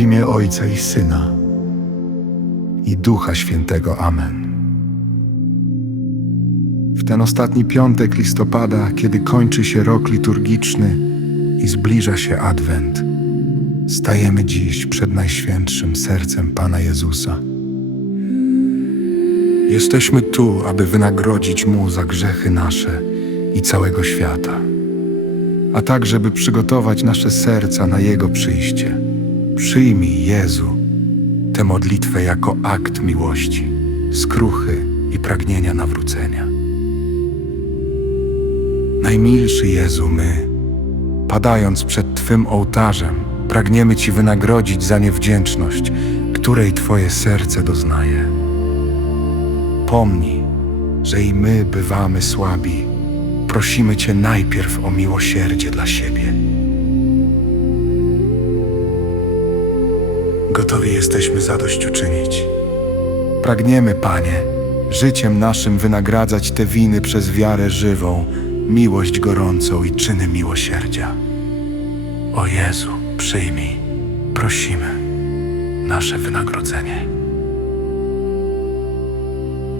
imię Ojca i Syna i Ducha Świętego. Amen. W ten ostatni piątek listopada, kiedy kończy się rok liturgiczny i zbliża się Adwent, stajemy dziś przed Najświętszym Sercem Pana Jezusa. Jesteśmy tu, aby wynagrodzić Mu za grzechy nasze i całego świata, a tak, żeby przygotować nasze serca na Jego przyjście. Przyjmij, Jezu, tę modlitwę jako akt miłości, skruchy i pragnienia nawrócenia. Najmilszy Jezu, my, padając przed Twym ołtarzem, pragniemy Ci wynagrodzić za niewdzięczność, której Twoje serce doznaje. Pomnij, że i my bywamy słabi. Prosimy Cię najpierw o miłosierdzie dla siebie. Gotowi jesteśmy zadośćuczynić. Pragniemy, Panie, życiem naszym wynagradzać te winy przez wiarę żywą, miłość gorącą i czyny miłosierdzia. O Jezu, przyjmij, prosimy, nasze wynagrodzenie.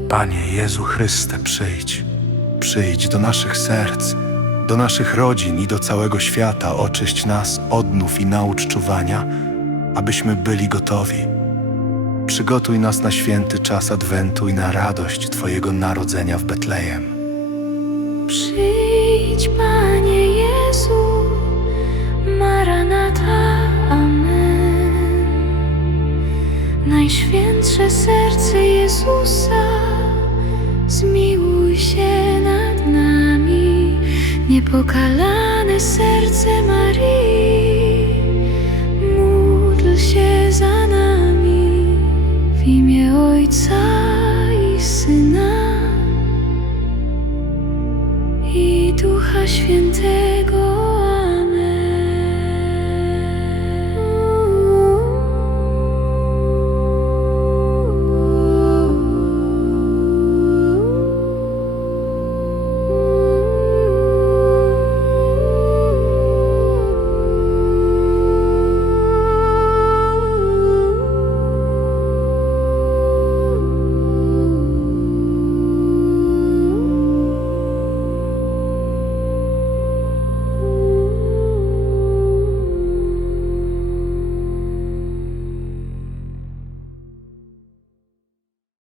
Panie Jezu Chryste, przyjdź, przyjdź do naszych serc, do naszych rodzin i do całego świata, oczyść nas, odnów i naucz czuwania, abyśmy byli gotowi. Przygotuj nas na święty czas Adwentu i na radość Twojego narodzenia w Betlejem. Przyjdź, Panie Jezu, Maranata, Amen. Najświętsze serce Jezusa, zmiłuj się nad nami. Niepokalane serce Marii, So.